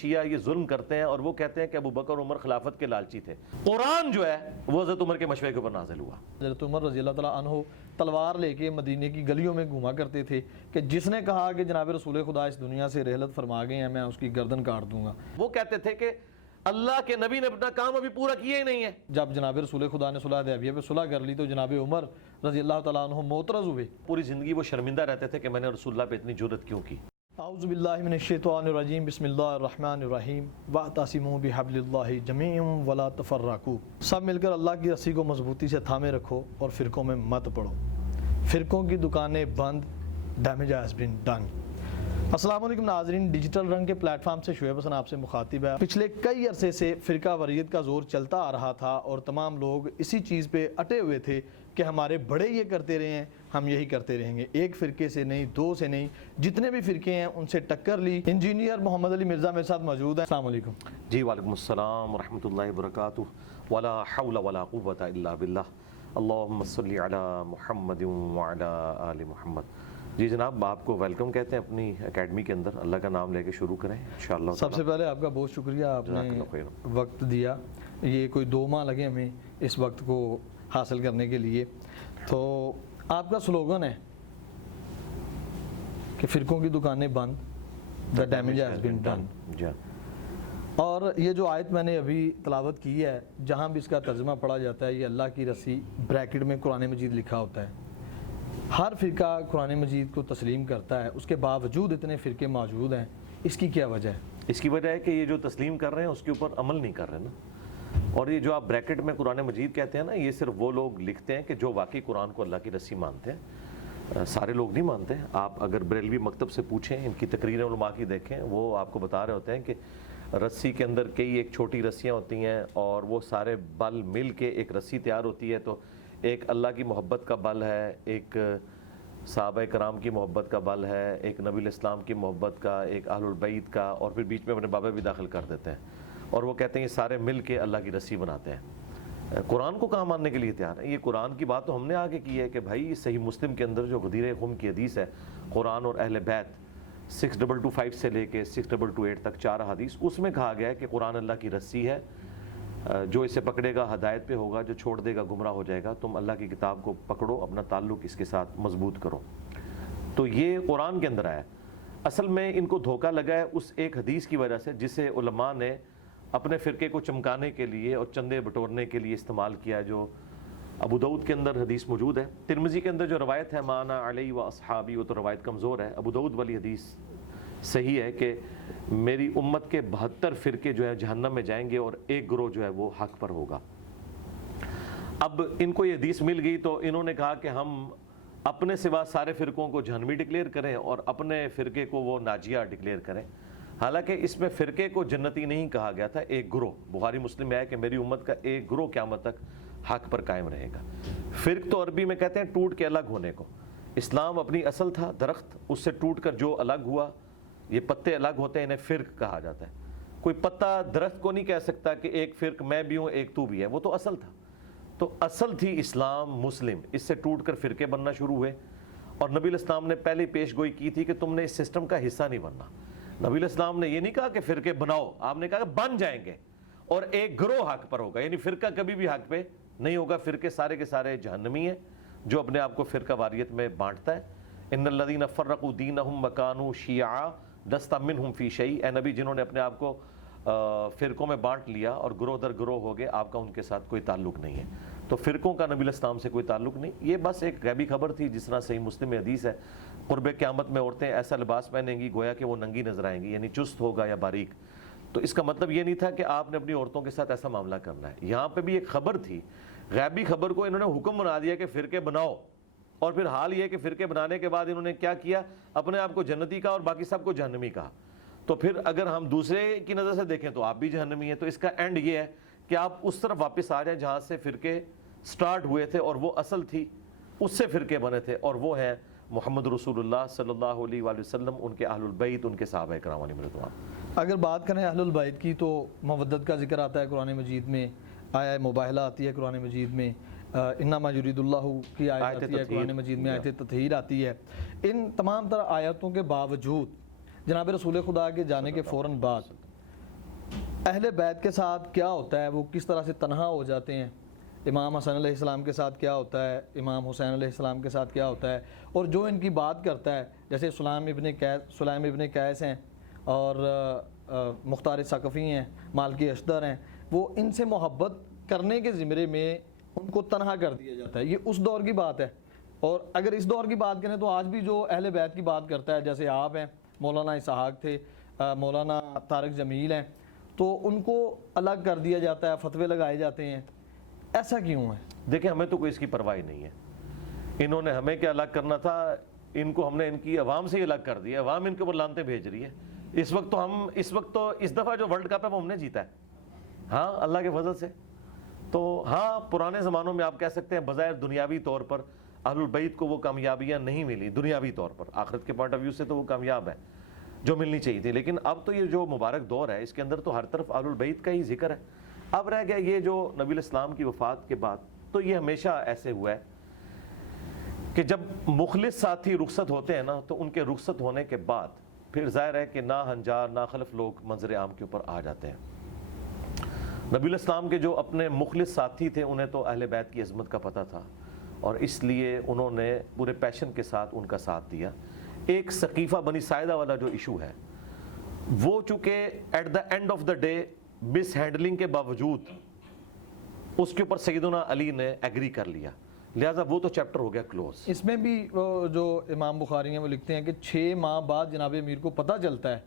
شیعہ یہ ظلم کرتے ہیں اور وہ کہتے ہیں کہ ابو بکر عمر خلافت کے لالچی تھے. قرآن جو ہے وہ حضرت عمر کے مشورے کے اوپر نازل ہوا. حضرت عمر رضی اللہ تعالیٰ عنہ تلوار لے کے مدینے کی گلیوں میں گھوما کرتے تھے کہ جس نے کہا کہ جناب رسول خدا اس دنیا سے رحلت فرما گئے ہیں میں اس کی گردن کاٹ دوں گا. وہ کہتے تھے کہ اللہ کے نبی نے اپنا کام ابھی پورا کیا ہی نہیں ہے. جب جناب رسول خدا نے صلح حدیبیہ پہ صلح کر لی تو جناب عمر رضی اللہ تعالیٰ عنہ معترض ہوئے. پوری زندگی وہ شرمندہ رہتے تھے کہ میں نے رسول اللہ پہ اتنی جرأت کیوں کی. اعوذ باللہ من الشیطان الرجیم بسم اللہ الرحمن الرحیم واعتصموا بحبل اللہ جمیعا ولا تفرقوا. سب مل کر اللہ کی رسی کو مضبوطی سے تھامے رکھو اور فرقوں میں مت پڑو. فرقوں کی دکانیں بند. Damage has been done. السلام علیکم ناظرین، ڈیجیٹل رنگ کے پلیٹ فارم سے شعیب حسن آپ سے مخاطب ہے. پچھلے کئی عرصے سے فرقہ واریت کا زور چلتا آ رہا تھا اور تمام لوگ اسی چیز پہ اٹے ہوئے تھے کہ ہمارے بڑے یہ کرتے رہے ہیں ہم یہی کرتے رہیں گے. ایک فرقے سے نہیں، دو سے نہیں، جتنے بھی فرقے ہیں ان سے ٹکر لی. انجینئر محمد علی مرزا میرے ساتھ موجود ہیں. السلام علیکم. جی وعلیکم السلام ورحمۃ اللہ وبرکاتہ. ولا حول ولا قوة الا باللہ. اللہم صلی علی محمد وعلی آل محمد. جی جناب، آپ کو ویلکم کہتے ہیں اپنی اکیڈمی کے اندر. اللہ کا نام لے کے شروع کریں انشاءاللہ. سب سے پہلے آپ کا بہت شکریہ، آپ نے وقت دیا. یہ کوئی 2 ماہ لگے ہمیں اس وقت کو حاصل کرنے کے لیے. تو آپ کا سلوگن ہے کہ فرقوں کی دکانیں بند، the damage has been done. اور یہ جو آیت میں نے ابھی تلاوت کی ہے، جہاں بھی اس کا ترجمہ پڑھا جاتا ہے یہ اللہ کی رسی بریکٹ میں قرآن مجید لکھا ہوتا ہے. ہر فرقہ قرآن مجید کو تسلیم کرتا ہے، اس کے باوجود اتنے فرقے موجود ہیں. اس کی کیا وجہ ہے؟ اس کی وجہ ہے کہ یہ جو تسلیم کر رہے ہیں اس کے اوپر عمل نہیں کر رہے نا. اور یہ جو آپ بریکٹ میں قرآن مجید کہتے ہیں نا، یہ صرف وہ لوگ لکھتے ہیں کہ جو واقعی قرآن کو اللہ کی رسی مانتے ہیں. سارے لوگ نہیں مانتے. آپ اگر بریلوی مکتب سے پوچھیں، ان کی تقریریں علماء کی دیکھیں، وہ آپ کو بتا رہے ہوتے ہیں کہ رسی کے اندر کئی ایک چھوٹی رسیاں ہوتی ہیں اور وہ سارے بل مل کے ایک رسی تیار ہوتی ہے. تو ایک اللہ کی محبت کا بل ہے، ایک صحابہ کرام کی محبت کا بل ہے، ایک نبی الاسلام کی محبت کا، ایک اہل البیت کا، اور پھر بیچ میں اپنے بابا بھی داخل کر دیتے ہیں. اور وہ کہتے ہیں یہ سارے مل کے اللہ کی رسی بناتے ہیں. قرآن کو کہاں ماننے کے لیے تیار ہے؟ یہ قرآن کی بات تو ہم نے آگے کی ہے کہ بھائی صحیح مسلم کے اندر جو غدیر خم کی حدیث ہے، قرآن اور اہل بیت 6225 سے لے کے 6228 تک 4 حدیث، اس میں کہا گیا ہے کہ قرآن اللہ کی رسی ہے. جو اسے پکڑے گا ہدایت پہ ہوگا، جو چھوڑ دے گا گمراہ ہو جائے گا. تم اللہ کی کتاب کو پکڑو، اپنا تعلق اس کے ساتھ مضبوط کرو. تو یہ قرآن کے اندر آیا. اصل میں ان کو دھوکہ لگا ہے اس ایک حدیث کی وجہ سے جسے علماء نے اپنے فرقے کو چمکانے کے لیے اور چندے بٹورنے کے لیے استعمال کیا. جو ابو داؤد کے اندر حدیث موجود ہے. ترمذی کے اندر جو روایت ہے مانا علی و اصحابی، وہ تو روایت کمزور ہے. ابو داؤد والی حدیث صحیح ہے کہ میری امت کے 72 فرقے جو ہے جہنم میں جائیں گے اور ایک گروہ جو ہے وہ حق پر ہوگا. اب ان کو یہ حدیث مل گئی تو انہوں نے کہا کہ ہم اپنے سوا سارے فرقوں کو جہنمی ڈکلیئر کریں اور اپنے فرقے کو وہ ناجیہ ڈکلیئر کریں. حالانکہ اس میں فرقے کو جنتی نہیں کہا گیا تھا، ایک گروہ. بخاری مسلم میں ہے کہ میری امت کا ایک گروہ قیامت تک حق پر قائم رہے گا. فرق تو عربی میں کہتے ہیں ٹوٹ کے الگ ہونے کو. اسلام اپنی اصل تھا درخت، اس سے ٹوٹ کر جو الگ ہوا، یہ پتے الگ ہوتے ہیں، انہیں فرق کہا جاتا ہے. کوئی پتا درخت کو نہیں کہہ سکتا کہ ایک فرق میں بھی ہوں ایک تو بھی ہے، وہ تو اصل تھا. تو اصل تھی اسلام مسلم، اس سے ٹوٹ کر فرقے بننا شروع ہوئے. اور نبی الاسلام نے پہلے پیش گوئی کی تھی کہ تم نے اس سسٹم کا حصہ نہیں بننا. نبی الاسلام نے یہ نہیں کہا کہ فرقے بناؤ، آپ نے کہا کہ بن جائیں گے اور ایک گروہ حق پر ہوگا. یعنی فرقہ کبھی بھی حق پہ نہیں ہوگا. فرقے سارے کے سارے جہنمی ہیں جو اپنے آپ کو فرقہ واریت میں بانٹتا ہے. ان الذین فرقوا دینہم وکانوا شیعا لست منہم فی شیء. اے نبی، جنہوں نے اپنے آپ کو فرقوں میں بانٹ لیا اور گروہ در گروہ ہو گئے، آپ کا ان کے ساتھ کوئی تعلق نہیں ہے. تو فرقوں کا نبی الاسلام سے کوئی تعلق نہیں. یہ بس ایک غیبی خبر تھی. جس طرح صحیح مسلم میں حدیث ہے قرب قیامت میں عورتیں ایسا لباس پہنیں گی گویا کہ وہ ننگی نظر آئیں گی، یعنی چست ہوگا یا باریک. تو اس کا مطلب یہ نہیں تھا کہ آپ نے اپنی عورتوں کے ساتھ ایسا معاملہ کرنا ہے. یہاں پہ بھی ایک خبر تھی، غیبی خبر کو انہوں نے حکم بنا دیا کہ فرقے بناؤ. اور پھر حال یہ کہ فرقے بنانے کے بعد انہوں نے کیا کیا؟ اپنے آپ کو جنتی کہا اور باقی سب کو جہنمی کہا. تو پھر اگر ہم دوسرے کی نظر سے دیکھیں تو آپ بھی جہنمی ہیں. تو اس کا اینڈ یہ ہے کہ آپ اس طرف واپس آ جائیں جہاں سے فرقے سٹارٹ ہوئے تھے اور وہ اصل تھی، اس سے فرقے بنے تھے، اور وہ ہیں محمد رسول اللہ صلی اللہ علیہ وآلہ وسلم، ان کے اہل البیت، ان کے صحابہ کرام علیہم رضوان. اگر بات کریں اہل البیت کی تو مودت کا ذکر آتا ہے قرآن مجید میں، آیا مباہلہ آتی ہے قرآن مجید میں، انما یرید اللہ کی آیت آتی ہے قرآن مجید میں، آیت تطہیر آتی ہے. ان تمام تر آیاتوں کے باوجود جناب رسول خدا کے جانے کے فوراً بعد اہل بیت کے ساتھ کیا ہوتا ہے، وہ کس طرح سے تنہا ہو جاتے ہیں؟ امام حسن علیہ السلام کے ساتھ کیا ہوتا ہے، امام حسین علیہ السلام کے ساتھ کیا ہوتا ہے، اور جو ان کی بات کرتا ہے جیسے سلیم ابن قیس ہیں اور مختار ثقفی ہیں، مالکی اشتر ہیں، وہ ان سے محبت کرنے کے زمرے میں ان کو تنہا کر دیا جاتا ہے. یہ اس دور کی بات ہے. اور اگر اس دور کی بات کریں تو آج بھی جو اہل بیت کی بات کرتا ہے، جیسے آپ ہیں، مولانا اسحاق تھے، مولانا طارق جمیل ہیں، تو ان کو الگ کر دیا جاتا ہے، فتوے لگائے جاتے ہیں. ایسا کیوں ہے؟ دیکھیں ہمیں تو کوئی اس کی پرواہ نہیں ہے. انہوں نے ہمیں کیا الگ کرنا تھا، ان کو ہم نے ان کی عوام سے ہی الگ کر دیا. عوام ان کے اوپر لانتیں بھیج رہی ہے. اس وقت تو اس دفعہ جو ورلڈ کپ ہے وہ ہم نے جیتا ہے، ہاں اللہ کے فضل سے. تو ہاں پرانے زمانوں میں آپ کہہ سکتے ہیں بظاہر دنیاوی طور پر اہل البیت کو وہ کامیابیاں نہیں ملی دنیاوی طور پر، آخرت کے پوائنٹ آف ویو سے تو وہ کامیاب ہے جو ملنی چاہیے تھی. لیکن اب تو یہ جو مبارک دور ہے اس کے اندر تو ہر طرف اہل البیت کا ہی ذکر ہے. اب رہ گیا یہ جو نبی الاسلام کی وفات کے بعد، تو یہ ہمیشہ ایسے ہوا ہے کہ جب مخلص ساتھی رخصت ہوتے ہیں نا، تو ان کے رخصت ہونے کے بعد پھر ظاہر ہے کہ نا ہنجار نا خلف لوگ منظر عام کے اوپر آ جاتے ہیں. نبی الاسلام کے جو اپنے مخلص ساتھی تھے انہیں تو اہل بیت کی عظمت کا پتہ تھا، اور اس لیے انہوں نے پورے پیشن کے ساتھ ان کا ساتھ دیا. ایک ثقیفہ بنی ساعدہ والا جو ایشو ہے، وہ چونکہ at the end of the day mishandling کے باوجود اس کے اوپر سیدنا علی نے ایگری کر لیا، لہٰذا وہ تو چیپٹر ہو گیا کلوز. اس میں بھی جو امام بخاری ہیں وہ لکھتے ہیں کہ 6 ماہ بعد جناب امیر کو پتہ چلتا ہے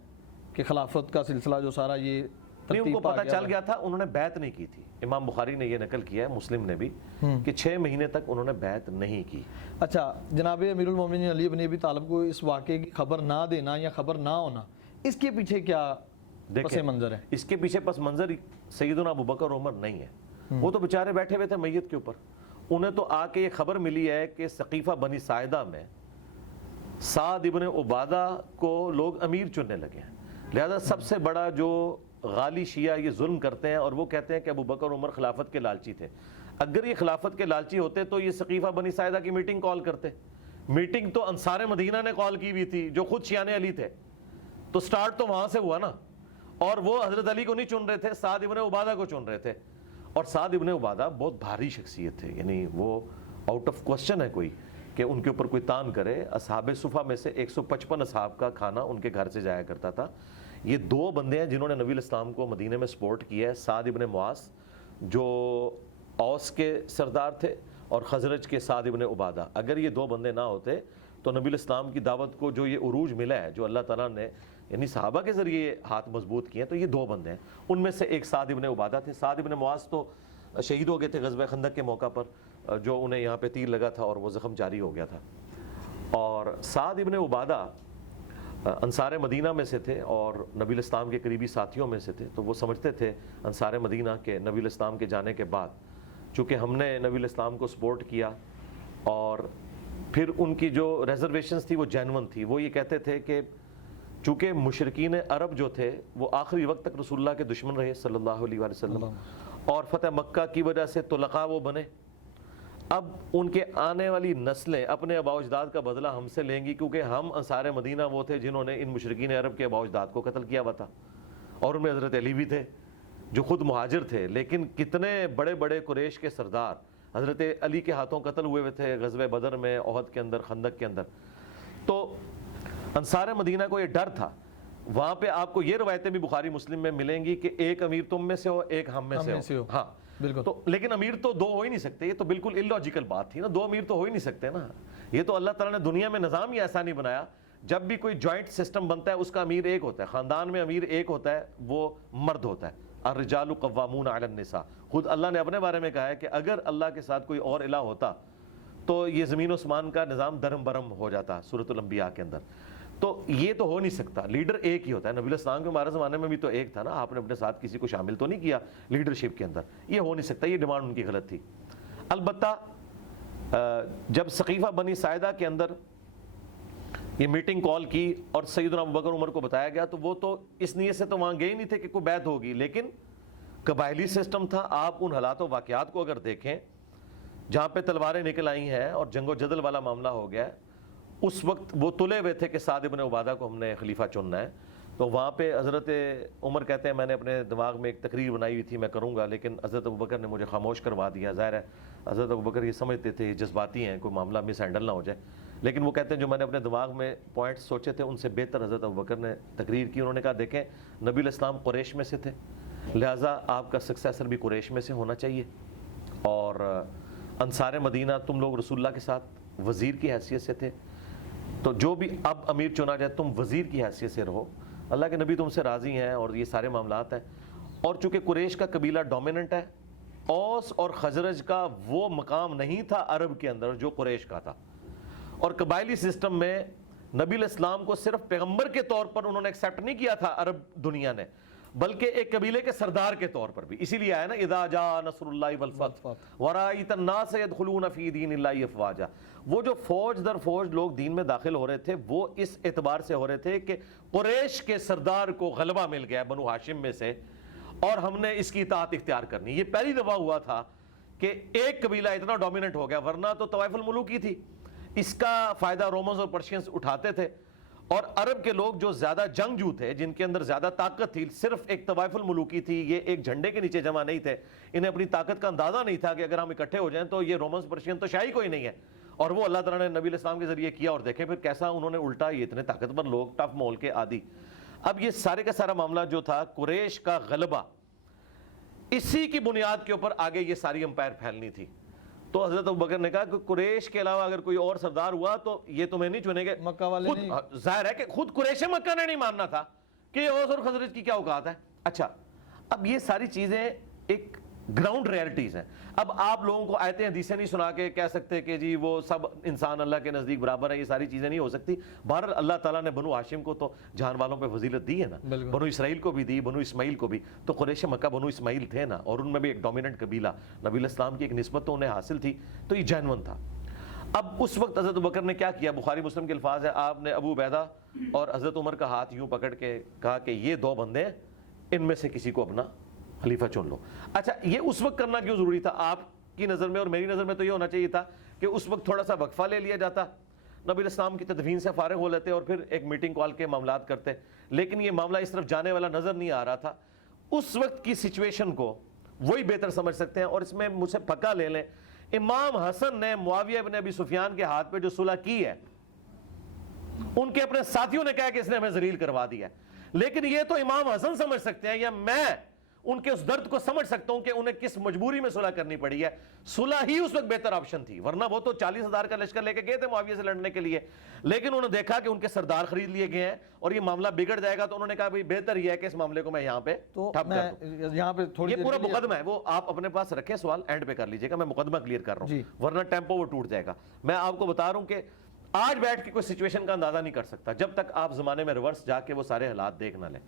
کہ خلافت کا سلسلہ جو سارا یہ نہیں، ان کو پتہ چل گیا تھا، انہوں نے بیعت نہیں کی تھی. امام بخاری نے یہ نقل کیا ہے، مسلم نے بھی، کہ 6 مہینے تک انہوں نے بیعت نہیں کی. اچھا، جناب امیر المومنین علی بن ابی طالب کو اس واقعے کی خبر نہ دینا یا خبر نہ ہونا، اس کے پیچھے کیا پس منظر ہے؟ اس کے پیچھے پس منظر سیدنا ابوبکر عمر نہیں ہے. وہ تو بیچارے بیٹھے ہوئے تھے میت کے اوپر، انہیں تو آ کے یہ خبر ملی ہے کہ ثقیفہ بنی ساعدہ میں سعد ابن عبادہ کو لوگ امیر چننے لگے ہیں. لہذا سب سے بڑا جو غالی شیعہ یہ ظلم کرتے ہیں، اور وہ کہتے ہیں کہ ابوبکر عمر خلافت کے لالچی تھے. اگر یہ خلافت کے لالچی ہوتے تو یہ ثقیفہ بنی ساعدہ کی میٹنگ کال کرتے. میٹنگ تو انصار مدینہ نے کال کی ہوئی تھی جو خود شیعہ علی تھے، تو سٹارٹ تو وہاں سے ہوا نا. اور وہ حضرت علی کو نہیں چن رہے تھے، سعد ابن عبادہ کو چن رہے تھے. اور سعد ابن عبادہ بہت بھاری شخصیت تھے، یعنی وہ آؤٹ آف کوسچن ہے کوئی کہ ان کے اوپر کوئی تان کرے. اصحاب صفہ میں سے 155 اصحاب کا کھانا ان کے گھر سے جایا کرتا تھا. یہ 2 بندے ہیں جنہوں نے نبی الاسلام کو مدینے میں سپورٹ کیا ہے، سعد ابن معاذ جو اوس کے سردار تھے، اور خزرج کے سعد ابن عبادہ. اگر یہ 2 بندے نہ ہوتے تو نبی الاسلام کی دعوت کو جو یہ عروج ملا ہے، جو اللہ تعالیٰ نے یعنی صحابہ کے ذریعے ہاتھ مضبوط کیے ہیں، تو یہ 2 بندے ہیں. ان میں سے ایک سعد ابن عبادہ تھے. سعد ابن معاذ تو شہید ہو گئے تھے غزوہ خندق کے موقع پر، جو انہیں یہاں پہ تیر لگا تھا اور وہ زخم جاری ہو گیا تھا. اور سعد ابن عبادہ انصار مدینہ میں سے تھے اور نبی الاسلام کے قریبی ساتھیوں میں سے تھے. تو وہ سمجھتے تھے انصار مدینہ کے نبی الاسلام کے جانے کے بعد، چونکہ ہم نے نبی الاسلام کو سپورٹ کیا، اور پھر ان کی جو ریزرویشنز تھی وہ جینون تھی. وہ یہ کہتے تھے کہ چونکہ مشرکین عرب جو تھے وہ آخری وقت تک رسول اللہ کے دشمن رہے صلی اللہ علیہ وآلہ وسلم، اور فتح مکہ کی وجہ سے طلقاء وہ بنے. اب ان کے آنے والی نسلیں اپنے آباء و اجداد کا بدلہ ہم سے لیں گی، کیونکہ ہم انصار مدینہ وہ تھے جنہوں نے ان مشرکین عرب کے آباء و اجداد کو قتل کیا ہوا تھا. اور ان میں حضرت علی بھی تھے جو خود مہاجر تھے، لیکن کتنے بڑے بڑے قریش کے سردار حضرت علی کے ہاتھوں قتل ہوئے تھے غزوہ بدر میں، احد کے اندر، خندق کے اندر. تو انصار مدینہ کو یہ ڈر تھا. وہاں پہ آپ کو یہ روایتیں بھی بخاری مسلم میں ملیں گی کہ ایک امیر تم میں سے ہو، ایک ہم میں سے ہو. ہاں بالکل. تو لیکن امیر تو 2 ہو ہی نہیں سکتے، یہ تو بالکل اللاجیکل بات تھی نا. 2 امیر تو ہو ہی نہیں سکتے نا. یہ تو اللہ تعالیٰ نے دنیا میں نظام ہی ایسا نہیں بنایا. جب بھی کوئی جوائنٹ سسٹم بنتا ہے اس کا امیر ایک ہوتا ہے، خاندان میں امیر ایک ہوتا ہے، وہ مرد ہوتا ہے. الرجال قوامون علی النساء. خود اللہ نے اپنے بارے میں کہا ہے کہ اگر اللہ کے ساتھ کوئی اور الہ ہوتا تو یہ زمین و آسمان کا نظام درم برم ہو جاتا، سورۃ الانبیاء کے اندر. تو یہ تو ہو نہیں سکتا، لیڈر ایک ہی ہوتا ہے. نبی الاسلام کے ہمارے زمانے میں بھی تو ایک تھا نا، آپ نے اپنے ساتھ کسی کو شامل تو نہیں کیا لیڈرشپ کے اندر. یہ ہو نہیں سکتا، یہ ڈیمانڈ ان کی غلط تھی. البتہ جب ثقیفہ بنی ساعدہ کے اندر یہ میٹنگ کال کی اور سیدنا ابوبکر عمر کو بتایا گیا، تو وہ تو اس نیت سے تو وہاں گئے ہی نہیں تھے کہ کوئی بیعت ہوگی، لیکن قبائلی سسٹم تھا. آپ ان حالات و واقعات کو اگر دیکھیں جہاں پہ تلواریں نکل آئی ہیں اور جنگ و جدل والا معاملہ ہو گیا ہے، اس وقت وہ تلے ہوئے تھے کہ سعد ابن عبادہ کو ہم نے خلیفہ چننا ہے. تو وہاں پہ حضرت عمر کہتے ہیں میں نے اپنے دماغ میں ایک تقریر بنائی ہوئی تھی میں کروں گا، لیکن حضرت ابوبکر نے مجھے خاموش کروا دیا۔ ظاہر ہے حضرت ابوبکر یہ سمجھتے تھے یہ جذباتی ہیں، کوئی معاملہ مس ہینڈل نہ ہو جائے، لیکن وہ کہتے ہیں جو میں نے اپنے دماغ میں پوائنٹس سوچے تھے ان سے بہتر حضرت ابوبکر نے تقریر کی۔ انہوں نے کہا دیکھیں نبی علیہ السلام قریش میں سے تھے، لہٰذا آپ کا سکسیسر بھی قریش میں سے ہونا چاہیے، اور انصار مدینہ تم لوگ رسول اللہ کے ساتھ وزیر کی حیثیت سے تھے، تو جو بھی اب امیر چنا جائے تم وزیر کی حیثیت سے رہو، اللہ کے نبی تم سے راضی ہیں اور یہ سارے معاملات ہیں۔ اور چونکہ قریش کا قبیلہ ڈومیننٹ ہے، اوس اور خزرج کا وہ مقام نہیں تھا عرب کے اندر جو قریش کا تھا، اور قبائلی سسٹم میں نبی علیہ السلام کو صرف پیغمبر کے طور پر انہوں نے ایکسیپٹ نہیں کیا تھا عرب دنیا نے، بلکہ ایک قبیلے کے سردار کے طور پر بھی۔ اسی لیے آیا نا اذا جاء نصر اللہ والفتح ورأیت الناس يدخلون فی دین اللہ افواجا، وہ جو فوج در فوج لوگ دین میں داخل ہو رہے تھے وہ اس اعتبار سے ہو رہے تھے کہ قریش کے سردار کو غلبہ مل گیا بنو ہاشم میں سے اور ہم نے اس کی اطاعت اختیار کرنی۔ یہ پہلی دفعہ ہوا تھا کہ ایک قبیلہ اتنا ڈومیننٹ ہو گیا، ورنہ تو طوائف الملوک ہی تھی، اس کا فائدہ رومنز اور پرشینز اٹھاتے تھے، اور عرب کے لوگ جو زیادہ جنگجو تھے جن کے اندر زیادہ طاقت تھی، صرف ایک طوائف الملوکی تھی، یہ ایک جھنڈے کے نیچے جمع نہیں تھے، انہیں اپنی طاقت کا اندازہ نہیں تھا کہ اگر ہم اکٹھے ہو جائیں تو یہ رومنز پرشین تو شاہی کوئی نہیں ہے، اور وہ اللہ تعالیٰ نے نبی علیہ السلام کے ذریعے کیا، اور دیکھیں پھر کیسا انہوں نے الٹا، یہ اتنے طاقتور لوگ، ٹف مول کے عادی۔ اب یہ سارے کا سارا معاملہ جو تھا قریش کا غلبہ، اسی کی بنیاد کے اوپر آگے یہ ساری امپائر پھیلنی تھی۔ تو حضرت ابوبکر نے کہا کہ قریش کے علاوہ اگر کوئی اور سردار ہوا تو یہ تمہیں نہیں چنیں گے، مکہ والے نہیں۔ ظاہر ہے کہ خود قریش مکہ نے نہیں ماننا تھا کہ اوس اور خزرج کی کیا اوقات ہے۔ اچھا اب یہ ساری چیزیں ایک گراؤنڈ ریالٹیز ہیں۔ اب آپ لوگوں کو آیتیں حدیثیں نہیں سنا کے کہہ سکتے کہ جی وہ سب انسان اللہ کے نزدیک برابر ہیں، یہ ساری چیزیں نہیں ہو سکتی۔ بہرحال اللہ تعالیٰ نے بنو ہاشم کو تو جہان والوں پہ فضیلت دی ہے نا، بنو اسرائیل کو بھی دی، بنو اسماعیل کو بھی، تو قریش مکہ بنو اسماعیل تھے نا، اور ان میں بھی ایک ڈومیننٹ قبیلہ، نبی علیہ السلام کی ایک نسبت تو انہیں حاصل تھی، تو یہ جینون تھا۔ اب اس وقت حضرت ابوبکر نے کیا کیا، بخاری مسلم کے الفاظ ہے، آپ نے ابو عبیدہ اور حضرت عمر کا ہاتھ یوں پکڑ کے کہا کہ یہ دو بندے ہیں، ان میں سے کسی کو اپنا خلیفہ چن لو۔ اچھا یہ اس وقت کرنا کیوں ضروری تھا؟ آپ کی نظر میں اور میری نظر میں تو یہ ہونا چاہیے تھا کہ اس وقت تھوڑا سا وقفہ لے لیا جاتا، نبی علیہ السلام کی تدفین سے فارغ ہو لیتے اور پھر ایک میٹنگ کال کے معاملات کرتے، لیکن یہ معاملہ اس طرف جانے والا نظر نہیں آ رہا تھا۔ اس وقت کی سچویشن کو وہی بہتر سمجھ سکتے ہیں، اور اس میں مجھ سے پکا لے لیں، امام حسن نے معاویہ بن ابی سفیان کے ہاتھ پہ جو صلح کی ہے، ان کے اپنے ساتھیوں نے کہا کہ اس نے ہمیں ذلیل کروا دیا ہے، لیکن یہ تو امام حسن سمجھ سکتے ہیں، یا میں ان کے اس درد کو سمجھ سکتا ہوں کہ انہیں کس مجبوری میں صلح کرنی پڑی ہے۔ صلح ہی اس وقت بہتر آپشن تھی، ورنہ وہ تو 40,000 کا لشکر لے کے گئے تھے معاویہ سے لڑنے کے لیے، لیکن انہوں نے دیکھا کہ ان کے سردار خرید لیے گئے ہیں اور یہ معاملہ بگڑ جائے گا، تو انہوں نے کہا بھئی بہتر یہ ہے کہ اس معاملے کو میں یہاں پہ ٹھپ کر دوں۔ یہاں پہ تھوڑی یہ پورا مقدمہ ہے، وہ آپ اپنے پاس رکھیں، سوال اینڈ پہ کر لیجئے گا، میں مقدمہ کلیئر کر رہا ہوں، ورنہ ٹیمپو وہ ٹوٹ جائے گا۔ میں آپ کو بتا رہا ہوں کہ آج بیٹھ کے کوئی سچویشن کا اندازہ نہیں کر سکتا جب تک آپ زمانے میں ریورس جا کے وہ سارے حالات دیکھ نہ لیں۔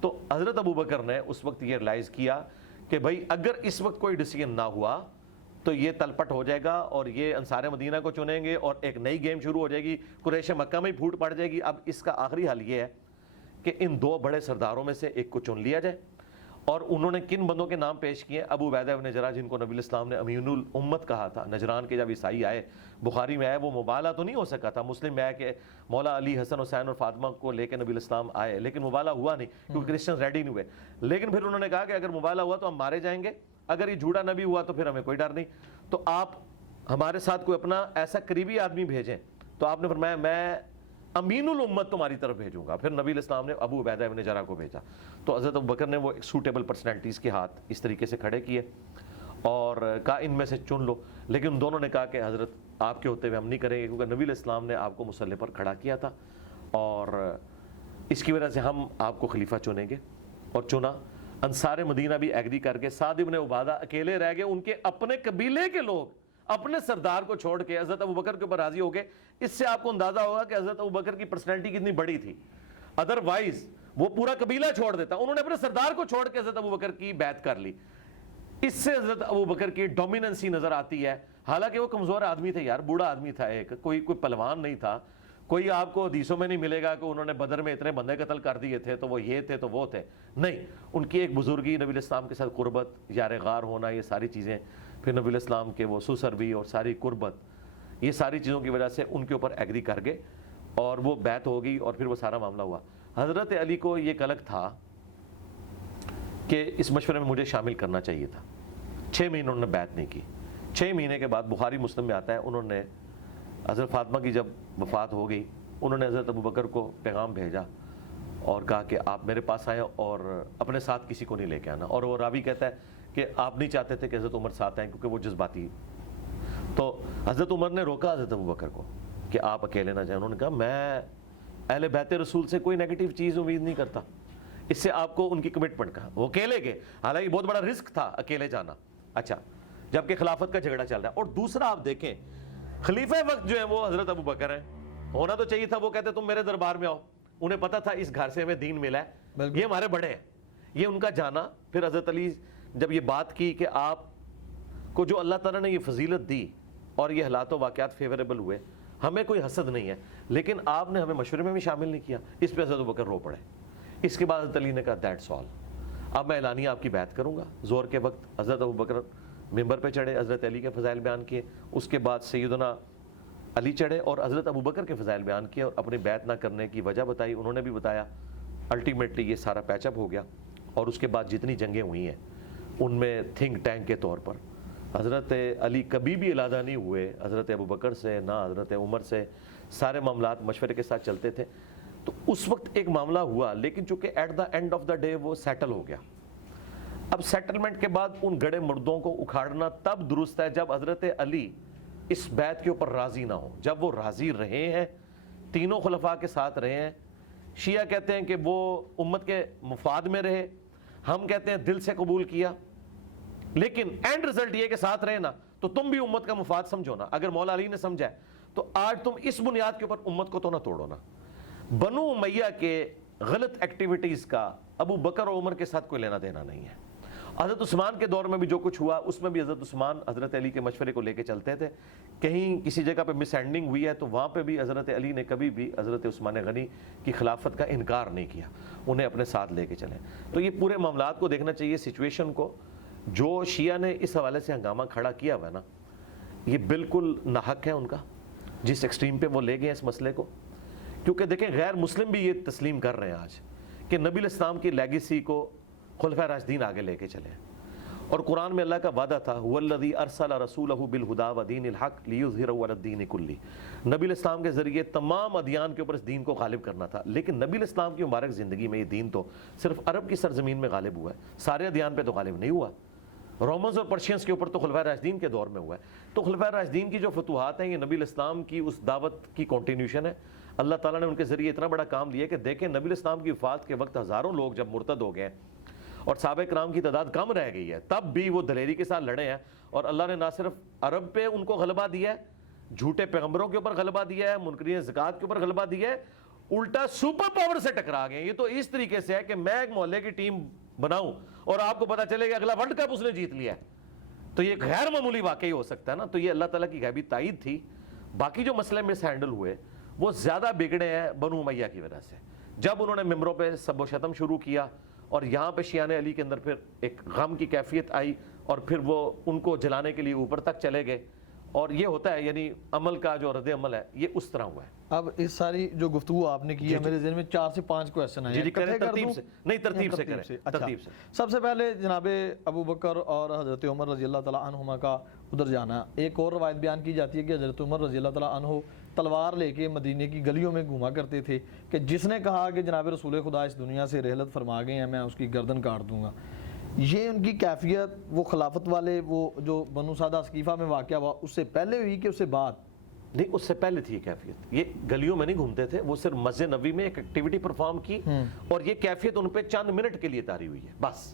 تو حضرت ابوبکر نے اس وقت یہ ریلائز کیا کہ بھائی اگر اس وقت کوئی ڈیسیژن نہ ہوا تو یہ تلپٹ ہو جائے گا، اور یہ انصار مدینہ کو چنیں گے اور ایک نئی گیم شروع ہو جائے گی، قریش مکہ میں ہی پھوٹ پڑ جائے گی۔ اب اس کا آخری حل یہ ہے کہ ان دو بڑے سرداروں میں سے ایک کو چن لیا جائے، اور انہوں نے کن بندوں کے نام پیش کیے؟ ابو عبیدہ بن جراح، جن کو نبی علیہ السلام نے امین الامت کہا تھا۔ نجران کے جب عیسائی آئے، بخاری میں آئے، وہ مبالغہ تو نہیں ہو سکا تھا، مسلم میں آئے کہ مولا علی، حسن، حسین اور فاطمہ کو لے کے نبی علیہ السلام آئے، لیکن مبالغہ ہوا نہیں کیونکہ کرسچن ریڈی نہیں ہوئے۔ لیکن پھر انہوں نے کہا کہ اگر مبالغہ ہوا تو ہم مارے جائیں گے، اگر یہ جھوٹا نبی ہوا تو پھر ہمیں کوئی ڈر نہیں، تو آپ ہمارے ساتھ کوئی اپنا ایسا قریبی آدمی بھیجیں۔ تو آپ نے فرمایا میں امین الامت تمہاری طرف بھیجوں گا۔ پھر نبی علیہ السلام نے ابو عبیدہ بن جراح کو بھیجا، تو حضرت ابوبکر نے وہ سوٹیبل پرسنالٹیز کے ہاتھ اس طریقے سے کھڑے کیے اور کہا ان میں سے چن لو، لیکن دونوں نے کہا کہ حضرت آپ کے ہوتے ہوئے ہم نہیں کریں گے، کیونکہ نبی علیہ السلام نے آپ کو مسلح پر کھڑا کیا تھا اور اس کی وجہ سے ہم آپ کو خلیفہ چنیں گے، اور چنا۔ انصار مدینہ بھی ایگری کر کے، سعد بن عبادہ اکیلے رہ گئے، ان کے اپنے قبیلے کے لوگ اپنے سردار کو چھوڑ کے حضرت ابوبکر کے اوپر راضی ہو گئے۔ اس سے آپ کو اندازہ ہوگا کہ حضرت ابوبکر کی پرسنالٹی کتنی بڑی تھی، ادروائز وہ پورا قبیلہ چھوڑ دیتا، انہوں نے اپنے سردار کو چھوڑ کے حضرت ابوبکر کی بیعت کر لی۔ اس سے حضرت ابوبکر کی ڈومیننسی نظر آتی ہے، حالانکہ وہ کمزور آدمی تھے یار، بوڑھا آدمی تھا، ایک کوئی پہلوان نہیں تھا، کوئی آپ کو حدیثوں میں نہیں ملے گا کہ انہوں نے بدر میں اتنے بندے قتل کر دیے تھے تو وہ یہ تھے تو وہ تھے، نہیں، ان کی ایک بزرگی، نبی علیہ السلام کے ساتھ قربت، یار غار ہونا، یہ ساری چیزیں، پھر نبی علیہ السلام کے وہ سسر بھی اور ساری قربت، یہ ساری چیزوں کی وجہ سے ان کے اوپر ایگری کر گئے اور وہ بیعت ہو گئی اور پھر وہ سارا معاملہ ہوا۔ حضرت علی کو یہ کلک تھا کہ اس مشورے میں مجھے شامل کرنا چاہیے تھا. 6 مہینے انہوں نے بیعت نہیں کی. 6 مہینے کے بعد بخاری مسلم میں آتا ہے انہوں نے حضرت فاطمہ کی جب وفات ہو گئی انہوں نے حضرت ابوبکر کو پیغام بھیجا اور کہا کہ آپ میرے پاس آئیں اور اپنے ساتھ کسی کو نہیں لے کے آنا. اور وہ راوی کہتا ہے کہ آپ نہیں چاہتے تھے کہ حضرت عمر ساتھ آئیں کیونکہ وہ جذباتی. تو حضرت عمر نے روکا حضرت ابوبکر کو کہ آپ اکیلے نہ جائیں. انہوں نے کہا میں اہل بیت رسول سے کوئی نیگیٹو چیز امید نہیں کرتا, اس سے آپ کو ان کی کمٹمنٹ کا. وہ اکیلے گئے, حالانکہ بہت بڑا رسک تھا اکیلے جانا. اچھا, جبکہ خلافت کا جھگڑا چل رہا ہے. اور دوسرا آپ دیکھیں خلیفہ وقت جو ہے وہ حضرت ابوبکر ہیں. ہونا تو چاہیے تھا وہ کہتے تم میرے دربار میں آؤ, انہیں پتا تھا اس گھر سے ہمیں دین ملا ہے, یہ ہمارے بڑے ہیں. یہ ان کا جانا. پھر حضرت علی جب یہ بات کی کہ آپ کو جو اللہ تعالیٰ نے یہ فضیلت دی اور یہ حالات و واقعات فیوریبل ہوئے, ہمیں کوئی حسد نہیں ہے, لیکن آپ نے ہمیں مشورے میں بھی شامل نہیں کیا. اس پہ حضرت ابوبکر رو پڑے. اس کے بعد حضرت علی نے کہا دیٹس آل, اب میں اعلانیہ آپ کی بیعت کروں گا. زور کے وقت حضرت ابوبکر ممبر پہ چڑھے, حضرت علی کے فضائل بیان کیے. اس کے بعد سیدنا علی چڑھے اور حضرت ابوبکر کے فضائل بیان کیے اور اپنی بیعت نہ کرنے کی وجہ بتائی. انہوں نے بھی بتایا. الٹیمیٹلی یہ سارا پیچ اپ ہو گیا. اور اس کے بعد جتنی جنگیں ہوئی ہیں ان میں تھنک ٹینک کے طور پر حضرت علی کبھی بھی علیحدہ نہیں ہوئے حضرت ابوبکر سے, نہ حضرت عمر سے. سارے معاملات مشورے کے ساتھ چلتے تھے. تو اس وقت ایک معاملہ ہوا, لیکن چونکہ at the end of the day وہ سیٹل ہو گیا. اب سیٹلمنٹ کے بعد ان گڑے مردوں کو اکھاڑنا تب درست ہے جب حضرت علی اس بیعت کے اوپر راضی نہ ہو. جب وہ راضی رہے ہیں, تینوں خلفاء کے ساتھ رہے ہیں. شیعہ کہتے ہیں کہ وہ امت کے مفاد میں رہے, ہم کہتے ہیں دل سے قبول کیا, لیکن اینڈ رزلٹ یہ کہ ساتھ رہے نا, تو تم بھی امت کا مفاد سمجھو نا. اگر مولا علی نے سمجھا ہے تو آج تم اس بنیاد کے اوپر امت کو تو نہ توڑو نا. بنو امیہ کے غلط ایکٹیویٹیز کا ابو بکر اور عمر کے ساتھ کوئی لینا دینا نہیں ہے. حضرت عثمان کے دور میں بھی جو کچھ ہوا اس میں بھی حضرت عثمان حضرت علی کے مشورے کو لے کے چلتے تھے. کہیں کسی جگہ پہ مس ہینڈلنگ ہوئی ہے تو وہاں پہ بھی حضرت علی نے کبھی بھی حضرت عثمان غنی کی خلافت کا انکار نہیں کیا, انہیں اپنے ساتھ لے کے چلے. تو یہ پورے معاملات کو دیکھنا چاہیے, سچویشن کو. جو شیعہ نے اس حوالے سے ہنگامہ کھڑا کیا ہوا ہے نا, یہ بالکل ناحق ہے ان کا, جس ایکسٹریم پہ وہ لے گئے اس مسئلے کو. کیونکہ دیکھیں غیر مسلم بھی یہ تسلیم کر رہے ہیں آج کہ نبی الاسلام کی لیگیسی کو خلفائے راشدین آگے لے کے چلے. اور قرآن میں اللہ کا وعدہ تھا هو الذی ارسل رسولہ بالہدی ودین الحق لیظہرہ علی الدین کلہ. نبی الاسلام کے ذریعے تمام ادیان کے اوپر اس دین کو غالب کرنا تھا. لیکن نبی الاسلام کی مبارک زندگی میں یہ دین تو صرف عرب کی سرزمین میں غالب ہوا ہے, سارے ادیان پہ تو غالب نہیں ہوا. رومنز اور پرشینز کے اوپر تو خلفائے راشدین کے دور میں ہوا ہے. تو خلفائے راشدین کی جو فتوحات ہیں یہ نبی الاسلام کی اس دعوت کی کنٹینیوشن ہے. اللہ تعالیٰ نے ان کے ذریعے اتنا بڑا کام دیا کہ دیکھیں نبی الاسلام کی وفات کے وقت ہزاروں لوگ جب مرتد ہو گئے اور صحابہ کرام کی تعداد کم رہ گئی ہے, تب بھی وہ دلیری کے ساتھ لڑے ہیں. اور اللہ نے نہ صرف عرب پہ ان کو غلبہ دیا ہے, جھوٹے پیغمبروں کے اوپر غلبہ دیا ہے, منکرین زکوٰۃ کے اوپر غلبہ دیا ہے, الٹا سپر پاور سے ٹکرا گئے. یہ تو اس طریقے سے ہے کہ میں ایک محلے کی ٹیم بناؤں اور آپ کو پتا چلے کہ اگلا ورلڈ کپ اس نے جیت لیا ہے, تو یہ غیر معمولی واقعی ہو سکتا ہے نا. تو یہ اللہ تعالیٰ کی غیبی تائید تھی. باقی جو مسئلے مس ہینڈل ہوئے وہ زیادہ بگڑے ہیں بنو امیہ کی وجہ سے. جب انہوں نے ممبروں پہ سب و شتم شروع کیا اور یہاں پہ شیعان علی کے اندر پھر ایک غم کی کیفیت آئی اور پھر وہ ان کو جلانے کے لیے اوپر تک چلے گئے. اور یہ ہوتا ہے, یعنی عمل کا جو رد عمل ہے یہ اس طرح ہوا ہے. اب اس ساری جو گفتگو آپ نے کی ہے میرے ذہن میں 4 سے 5 کویسچن ہیں. جی کریں ترتیب سے, نہیں ترتیب سے کریں, ترتیب سے. سب سے پہلے جناب ابو بکر اور حضرت عمر رضی اللہ تعالیٰ عنہما کا ادھر جانا. ایک اور روایت بیان کی جاتی ہے کہ حضرت عمر رضی اللہ تعالیٰ عنہ تلوار لے کے مدینے کی گلیوں میں گھوما کرتے تھے کہ جس نے کہا کہ جناب رسول خدا اس دنیا سے رحلت فرما گئے ہیں میں اس کی گردن کاٹ دوں گا. یہ ان کی کیفیت وہ خلافت والے وہ جو بنو سعدہ ثقیفہ میں واقعہ ہوا اس سے پہلے ہوئی کہ اس سے بعد؟ نہیں, اس سے پہلے تھی یہ کیفیت. یہ گلیوں میں نہیں گھومتے تھے, وہ صرف مسجد نبوی میں ایک ایکٹیویٹی پرفارم کی اور یہ کیفیت ان پہ چند منٹ کے لیے طاری ہوئی ہے بس.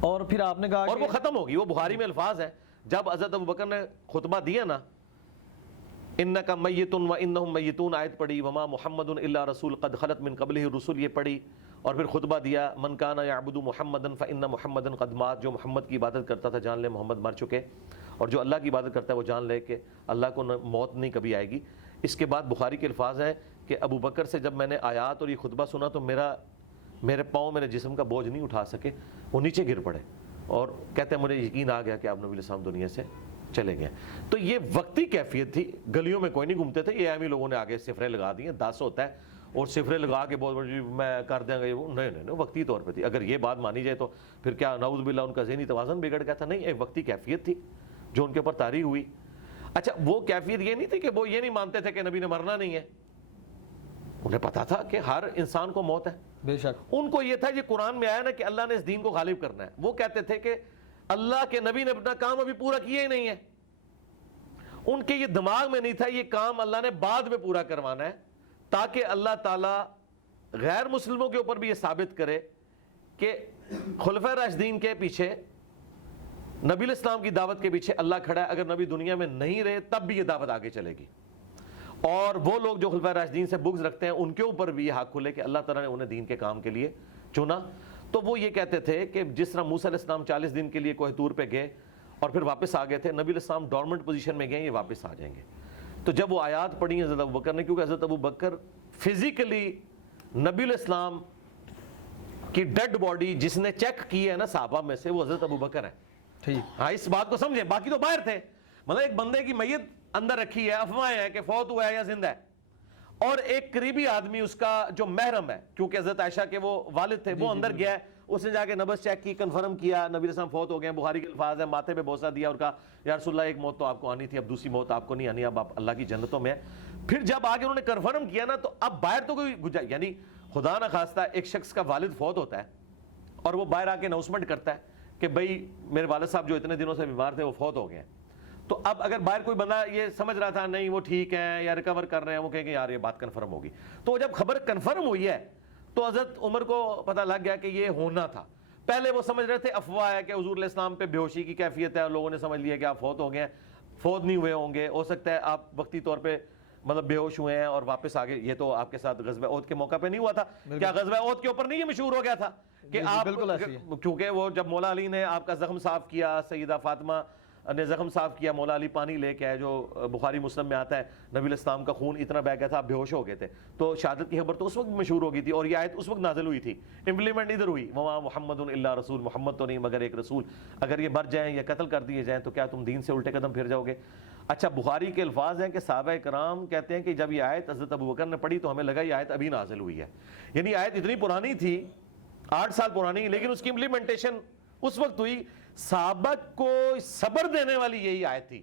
اور پھر آپ نے کہا اور وہ ختم ہوگی. وہ بخاری میں الفاظ ہے جب حضرت ابوبکر نے خطبہ دیا نا, انک میت و انہم میتون آیت پڑھی, وما محمد الا رسول قد خلت من قبلہ الرسل یہ پڑھی, اور پھر خطبہ دیا من کان یعبد محمدا فان محمدا قد مات. جو محمد کی عبادت کرتا تھا جان لے محمد مر چکے, اور جو اللہ کی عبادت کرتا ہے وہ جان لے کہ اللہ کو موت نہیں کبھی آئے گی. اس کے بعد بخاری کے الفاظ ہیں کہ ابو بکر سے جب میں نے آیات اور یہ خطبہ سنا تو میرے پاؤں میرے جسم کا بوجھ نہیں اٹھا سکے, وہ نیچے گر پڑے اور کہتے ہیں مجھے یقین آ گیا کہ آپ نبی علیہ السلام دنیا سے چلے گئے. تو یہ وقتی کیفیت تھی, گلیوں میں کوئی نہیں گھومتے تھے. یہ اہمی لوگوں نے آگے سفریں لگا دی ہیں, 10 ہوتا ہے اور صفرے لگا کے بہت بڑی میں کر دیں گا وہ نہیں وقتی طور پہ تھی. اگر یہ بات مانی جائے تو پھر کیا نعوذ باللہ ان کا ذہنی توازن بگڑ گیا تھا؟ نہیں, ایک وقتی کیفیت تھی جو ان کے اوپر طاری ہوئی. اچھا وہ کیفیت یہ نہیں تھی کہ وہ یہ نہیں مانتے تھے کہ نبی نے مرنا نہیں ہے, انہیں پتا تھا کہ ہر انسان کو موت ہے. بے شک ان کو یہ تھا یہ قرآن میں آیا نا کہ اللہ نے اس دین کو غالب کرنا ہے. وہ کہتے تھے کہ اللہ کے نبی نے اپنا کام ابھی پورا کیا ہی نہیں ہے. ان کے یہ دماغ میں نہیں تھا یہ کام اللہ نے بعد میں پورا کروانا ہے تاکہ اللہ تعالیٰ غیر مسلموں کے اوپر بھی یہ ثابت کرے کہ خلفۂ راشدین کے پیچھے, نبی الاسلام کی دعوت کے پیچھے اللہ کھڑا ہے. اگر نبی دنیا میں نہیں رہے تب بھی یہ دعوت آگے چلے گی. اور وہ لوگ جو خلفۂ راشدین سے بغض رکھتے ہیں ان کے اوپر بھی یہ حق کھلے کہ اللہ تعالیٰ نے انہیں دین کے کام کے لیے چنا. تو وہ یہ کہتے تھے کہ جس طرح موسیٰ علیہ السلام 40 دن کے لیے کوہ طور پہ گئے اور پھر واپس آ گئے تھے, نبی علیہ السلام ڈورمنٹ پوزیشن میں گئے, یہ واپس آ جائیں گے. تو جب وہ آیات پڑھی حضرت ابوبکر نے, کیونکہ حضرت ابوبکر فزیکلی نبی علیہ السلام کی ڈیڈ باڈی جس نے چیک کی ہے نا صحابہ میں سے, وہ حضرت ابوبکر ہیں. ٹھیک, ہاں اس بات کو سمجھیں, باقی تو باہر تھے. مطلب ایک بندے کی میت اندر رکھی ہے, افواہیں ہیں کہ فوت ہوا ہے یا زندہ ہے, اور ایک قریبی آدمی اس کا جو محرم ہے, کیونکہ حضرت عائشہ کے وہ والد تھے, وہ اندر گیا ہے, اس نے جا کے نبض چیک کی, کنفرم کیا نبی علیہ السلام فوت ہو گئے. بخاری کے الفاظ ہیں, ماتھے پہ بوسہ دیا اور کہا یا رسول اللہ ایک موت تو آپ کو آنی تھی, اب دوسری موت آپ کو نہیں آنی, اب آپ اللہ کی جنتوں میں ہیں. پھر جب آگے انہوں نے کنفرم کیا نا, تو اب باہر تو کوئی گنجائش, یعنی خدا نہ خواستہ ایک شخص کا والد فوت ہوتا ہے اور وہ باہر آ کے اناؤنسمنٹ کرتا ہے کہ بھئی میرے والد صاحب جو اتنے دنوں سے بیمار تھے وہ فوت ہو گئے ہیں. تو اب اگر باہر کوئی بندہ یہ سمجھ رہا تھا نہیں وہ ٹھیک ہیں یا ریکور کر رہے ہیں, وہ کہیں گے یار یہ بات کنفرم ہوگی. تو جب خبر کنفرم ہوئی ہے تو حضرت عمر کو پتہ لگ گیا کہ یہ ہونا تھا. پہلے وہ سمجھ رہے تھے افواہ ہے کہ حضور علیہ السلام پہ بے ہوشی کی کیفیت ہے, اور لوگوں نے سمجھ لیا کہ آپ فوت ہو گئے ہیں. فوت نہیں ہوئے ہوں گے, ہو سکتا ہے آپ وقتی طور پہ مطلب بے ہوش ہوئے ہیں اور واپس آگے. یہ تو آپ کے ساتھ غزوہ احد کے موقع پہ نہیں ہوا تھا کیا؟ غزوہ احد کے اوپر نہیں یہ مشہور ہو گیا تھا کہ آپ, کیونکہ وہ جب مولا علی نے آپ کا زخم صاف کیا, سیدہ فاطمہ نے زخم صاف کیا, مولا علی پانی لے کے آئے, جو بخاری مسلم میں آتا ہے نبی علیہ السلام کا خون اتنا بہہ گیا تھا آپ بے ہوش ہو گئے تھے. تو شہادت کی خبر تو اس وقت مشہور ہو گئی تھی, اور یہ آیت اس وقت نازل ہوئی تھی, امپلیمنٹ ادھر ہوئی, وما محمد الا رسول, محمد تو نہیں مگر ایک رسول, اگر یہ مر جائیں یا قتل کر دیے جائیں تو کیا تم دین سے الٹے قدم پھر جاؤ گے؟ اچھا بخاری کے الفاظ ہیں کہ صحابہ کرام کہتے ہیں کہ جب یہ آیت حضرت ابوبکر نے پڑھی تو ہمیں لگا یہ آیت ابھی نازل ہوئی ہے. یعنی آیت اتنی پرانی تھی, 8 سال پرانی, لیکن اس کی امپلیمنٹیشن اس وقت ہوئی. صحابہ کو صبر دینے والی یہی آیت تھی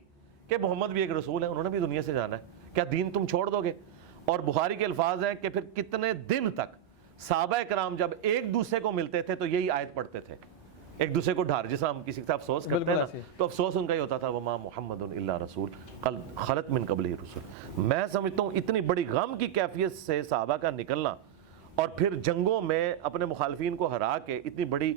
کہ محمد بھی ایک رسول ہے, انہوں نے بھی دنیا سے جانا ہے, کیا دین تم چھوڑ دو گے؟ اور بخاری کے الفاظ ہیں کہ پھر کتنے دن تک صحابہ کرام جب ایک دوسرے کو ملتے تھے تو یہی آیت پڑھتے تھے, ایک دوسرے کو ڈھار, جس ہم کسی کا افسوس کرتے ہیں نا, تو افسوس ان کا ہی ہوتا تھا وما محمد الا رسول قد خلت من قبلہ رسل. میں سمجھتا ہوں اتنی بڑی غم کی کیفیت سے صحابہ کا نکلنا اور پھر جنگوں میں اپنے مخالفین کو ہرا کے اتنی بڑی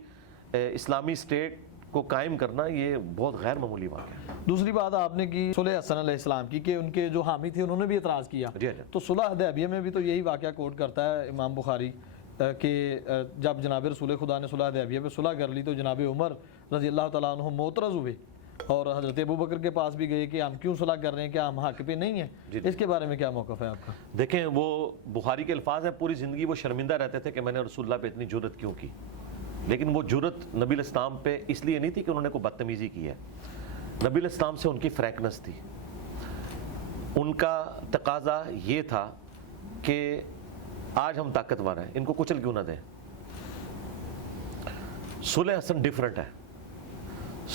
اسلامی اسٹیٹ کو قائم کرنا, یہ بہت غیر معمولی واقعہ ہے. دوسری بات آپ نے کی صلح حسن علیہ السلام کی کہ ان کے جو حامی تھے انہوں نے بھی اعتراض کیا. تو صلح حدیبیہ میں بھی تو یہی واقعہ کوٹ کرتا ہے امام بخاری کہ جب جناب رسول خدا نے صلح حدیبیہ پہ صلح کر لی تو جناب عمر رضی اللہ تعالیٰ عنہ معترض ہوئے اور حضرت ابوبکر کے پاس بھی گئے کہ ہم کیوں صلح کر رہے ہیں, کیا ہم حق پہ نہیں ہیں؟ اس کے بارے میں کیا موقف ہے آپ کا؟ دیکھیں وہ بخاری کے الفاظ ہیں, پوری زندگی وہ شرمندہ رہتے تھے کہ میں نے رسول اللہ پہ اتنی جرت کیوں کی, لیکن وہ جرت نبی علیہ السلام پہ اس لیے نہیں تھی کہ انہوں نے کوئی بدتمیزی کی ہے. نبی علیہ السلام سے ان کی فرینکنس تھی, ان کا تقاضا یہ تھا کہ آج ہم طاقتور ہیں, ان کو کچل کیوں نہ دیں. صلح حسن ڈیفرنٹ ہے.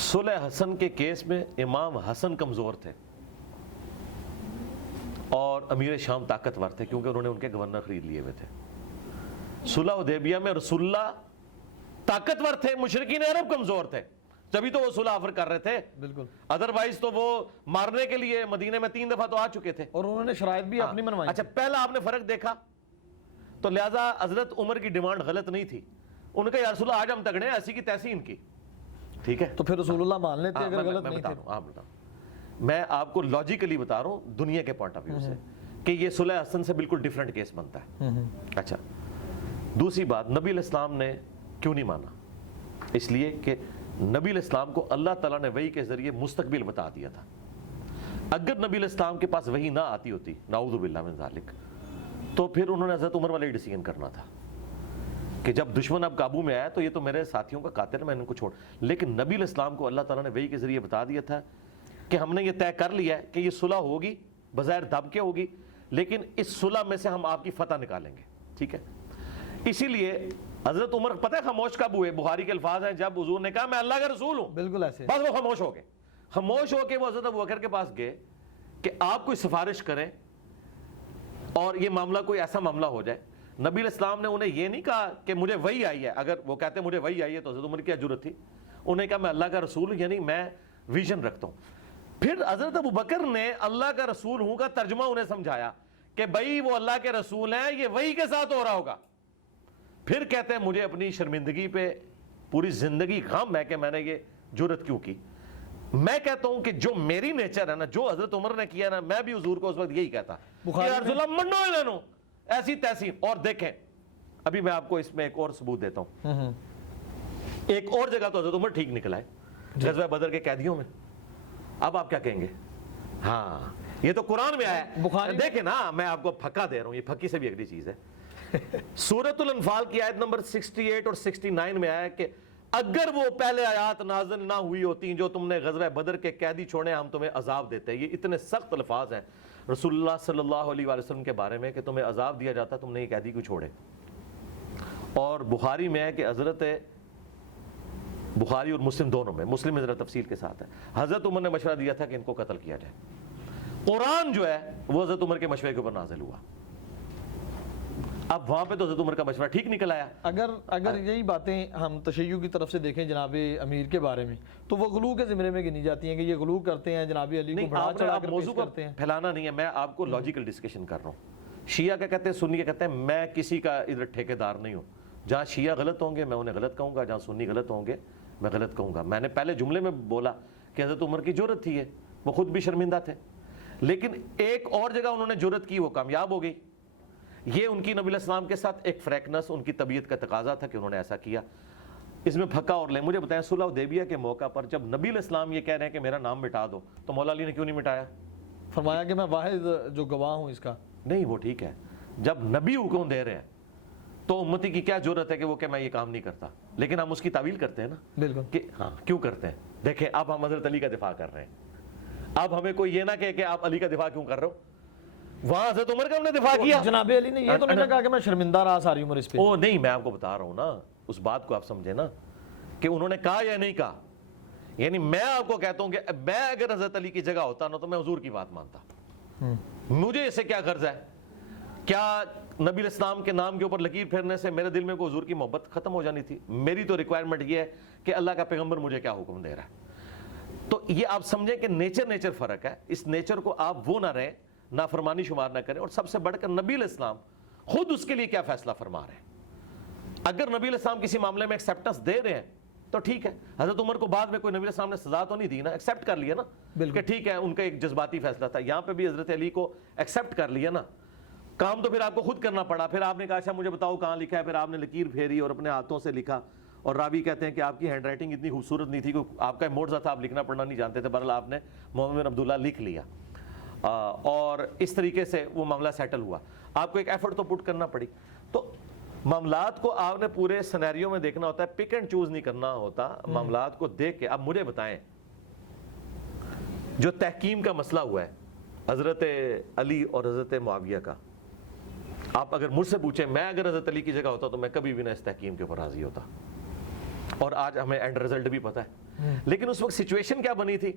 صلح حسن کے کیس میں امام حسن کمزور تھے اور امیر شام طاقتور تھے کیونکہ انہوں نے ان کے گورنر خرید لیے ہوئے تھے. صلح حدیبیہ میں رسول اللہ طاقتور تھے, مشرکین عرب کمزور تھے, تبھی تو وہ صلح آفر کر رہے تھے. بالکل, ادروائز تو وہ مارنے کے لیے مدینے میں 3 دفعہ تو آ چکے تھے اور انہوں نے شرائط بھی اپنی منوائی. اچھا پہلا آپ نے فرق دیکھا تو لہذا حضرت عمر کی ڈیمانڈ غلط نہیں تھی, ان کا یا رسول اللہ آج ہم تگڑے ہیں, ایسی کی تیسی ان کی, ٹھیک ہے, تو پھر رسول اللہ مان لیتے اگر غلط نہیں تھے. میں آپ کو لاجیکلی بتا رہا ہوں دنیا کے پوائنٹ آف ویو سے کہ یہ صلح حسن سے بالکل ڈیفرنٹ کیس بنتا ہے. اچھا دوسری بات, نبی علیہ السلام نے کیوں نہیں مانا؟ اس لیے کہ نبی علیہ السلام کو اللہ تعالیٰ نے وحی کے ذریعے مستقبل بتا دیا تھا. اگر نبی علیہ السلام کے پاس وحی نہ آتی ہوتی نعوذ باللہ من ذالک, تو پھر انہوں نے حضرت عمر والا ہی ڈیسیژن کرنا تھا کہ جب دشمن اب قابو میں آیا تو یہ تو میرے ساتھیوں کا قاتل ہے, میں ان کو چھوڑ. لیکن نبی علیہ السلام کو اللہ تعالیٰ نے وحی کے ذریعے بتا دیا تھا کہ ہم نے یہ طے کر لیا ہے کہ یہ صلح ہوگی, بظاہر دب کے ہوگی, لیکن اس صلح میں سے ہم آپ کی فتح نکالیں گے. ٹھیک ہے, اسی لیے حضرت عمر پتہ ہے خاموش کب ہوئے؟ بخاری کے الفاظ ہیں جب حضور نے کہا میں اللہ کا رسول ہوں, بالکل ایسے بس وہ خاموش ہو گئے. خاموش ہو کے وہ حضرت ابوبکر کے پاس گئے کہ آپ کوئی سفارش کریں اور یہ معاملہ کوئی ایسا معاملہ ہو جائے. نبی علیہ السلام نے انہیں یہ نہیں کہا کہ مجھے وحی آئی ہے, اگر وہ کہتے ہیں مجھے وحی آئی ہے تو حضرت عمر کی کیا جرت تھی؟ انہیں کہا میں اللہ کا رسول ہوں, یعنی میں ویژن رکھتا ہوں. پھر حضرت ابوبکر نے اللہ کا رسول ہوں کا ترجمہ انہیں سمجھایا کہ بھائی وہ اللہ کے رسول ہیں, یہ وحی کے ساتھ ہو رہا ہوگا. پھر کہتے ہیں مجھے اپنی شرمندگی پہ پوری زندگی غم ہے کہ میں نے یہ جرت کیوں کی. میں کہتا ہوں کہ جو میری نیچر ہے نا, جو حضرت عمر نے کیا نا, میں بھی حضور کو اس وقت یہی کہتا کہ یا رسول اللہ منڈو انہوں ایسی تیسی. اور دیکھیں ابھی میں آپ کو اس میں ایک اور ثبوت دیتا ہوں. ایک اور جگہ تو حضرت عمر ٹھیک نکلا ہے, غزوہ بدر کے قیدیوں میں. اب آپ کیا کہیں گے؟ ہاں یہ تو قرآن میں آیا ہے. دیکھیں نا, میں آپ کو پھکا دے رہا ہوں, یہ پھکی سے بھی اگلی چیز ہے. سورۃ الانفال کی آیت نمبر 68 اور 69 میں آیا ہے کہ اگر وہ پہلے آیات نازل نہ ہوئی ہوتی جو تم نے غزوہ بدر کے قیدی چھوڑے, ہم تمہیں عذاب دیتے. یہ اتنے سخت الفاظ ہیں رسول اللہ صلی اللہ علیہ وآلہ وسلم کے بارے میں کہ تمہیں عذاب دیا جاتا تم نے یہ قیدی کو چھوڑے. اور بخاری میں ہے کہ حضرت بخاری اور مسلم دونوں میں, مسلم میں ذرا تفصیل کے ساتھ ہے, حضرت عمر نے مشورہ دیا تھا کہ ان کو قتل کیا جائے. قرآن جو ہے وہ حضرت عمر کے مشورے کے اوپر نازل ہوا. اب وہاں پہ تو حضرت عمر کا مشورہ ٹھیک نکل آیا. اگر یہی باتیں ہم تشیع کی طرف سے دیکھیں جناب امیر کے بارے میں, تو وہ غلو کے زمرے میں گنی جاتی ہیں کہ یہ غلو کرتے ہیں, جناب علی کو بڑھا چڑھا کر پیش کرتے ہیں. پھیلانا نہیں ہے, میں آپ کو لاجیکل ڈسکشن کر رہا ہوں. شیعہ کا کہتے ہیں, سنی کا کہتے ہیں, میں کسی کا ادھر ٹھیکیدار نہیں ہوں. جہاں شیعہ غلط ہوں گے میں انہیں غلط کہوں گا, جہاں سنی غلط ہوں گے میں غلط کہوں گا. میں نے پہلے جملے میں بولا کہ حضرت عمر کی جرت تھی, وہ خود بھی شرمندہ تھے, لیکن ایک اور جگہ انہوں نے جرت کی, وہ کامیاب ہو گئی. یہ ان کی نبی علیہ السلام کے ساتھ ایک فریکنس, ان کی طبیعت کا تقاضا تھا کہ انہوں نے ایسا کیا. اس میں پھکا اور لیں. مجھے بتائیں صلح حدیبیہ کے موقع پر جب نبی علیہ السلام یہ کہہ رہے ہیں کہ میرا نام مٹا دو, تو مولا علی نے کیوں نہیں مٹایا؟ فرمایا کہ میں واحد جو گواہ ہوں اس کا. نہیں, وہ ٹھیک ہے, جب نبی حکم دے رہے ہیں تو امتی کی کیا ضرورت ہے کہ وہ کہ میں یہ کام نہیں کرتا, لیکن ہم اس کی تعویل کرتے ہیں نا. بالکل, کہ ہاں کیوں کرتے ہیں. دیکھیں اب ہم حضرت علی کا دفاع کر رہے ہیں, اب ہمیں کوئی یہ نہ کہے کہ آپ علی کا دفاع کیوں کر رہے ہو. وہاں حضرت عمر کا ہم نے دفاع کیا. جناب علی نے یہ تو نہیں کہا کہ میں شرمندہ رہا ساری عمر اس پہ. او نہیں, میں آپ کو بتا رہا ہوں نا, اس بات کو آپ سمجھے نا کہ انہوں نے کہا یا نہیں کہا. یعنی میں آپ کو کہتا ہوں کہ میں اگر حضرت علی کی جگہ ہوتا نا تو میں حضور کی بات مانتا. مجھے اس سے کیا غرض ہے؟ کیا نبی علیہ السلام کے نام کے اوپر لکیر پھیرنے سے میرے دل میں کوئی حضور کی محبت ختم ہو جانی تھی؟ میری تو ریکوائرمنٹ یہ ہے کہ اللہ کا پیغمبر مجھے کیا حکم دے رہا ہے. تو یہ آپ سمجھیں کہ نیچر فرق ہے. اس نیچر کو آپ وہ نہ رہیں, نافرمانی شمار نہ کریں. اور سب سے بڑھ کر نبی علیہ السلام خود اس کے لیے کیا فیصلہ فرما رہے ہیں. اگر نبی علیہ السلام کسی معاملے میں ایکسیپٹنس دے رہے ہیں تو ٹھیک ہے. حضرت عمر کو بعد میں کوئی نبی علیہ السلام نے سزا تو نہیں دی نا, ایکسیپٹ کر لیا نا کہ ٹھیک ہے, ان کا ایک جذباتی فیصلہ تھا. یہاں پہ بھی حضرت علی کو ایکسیپٹ کر لیا نا. کام تو پھر آپ کو خود کرنا پڑا. پھر آپ نے کہا اچھا مجھے بتاؤ کہاں لکھا ہے, پھر آپ نے لکیر پھیری اور اپنے ہاتھوں سے لکھا. اور راوی کہتے ہیں کہ آپ کی ہینڈ رائٹنگ اتنی خوبصورت نہیں تھی, آپ کا موڑزہ تھا, آپ لکھنا پڑھنا نہیں جانتے تھے. بہرحال آپ نے محمد بن عبداللہ لکھ لیا, اور اس طریقے سے وہ معاملہ سیٹل ہوا. آپ کو ایک ایفرٹ تو پٹ کرنا پڑی. تو معاملات کو آپ نے پورے سینیریو میں دیکھنا ہوتا ہے, پک اینڈ چوز نہیں کرنا ہوتا. معاملات کو دیکھ کے اب مجھے بتائیں, جو تحکیم کا مسئلہ ہوا ہے حضرت علی اور حضرت معاویہ کا, آپ اگر مجھ سے پوچھیں, میں اگر حضرت علی کی جگہ ہوتا تو میں کبھی بھی نہ اس تحکیم کے اوپر راضی ہوتا. اور آج ہمیں اینڈ رزلٹ بھی پتہ ہے. لیکن اس وقت سچویشن کیا بنی تھی,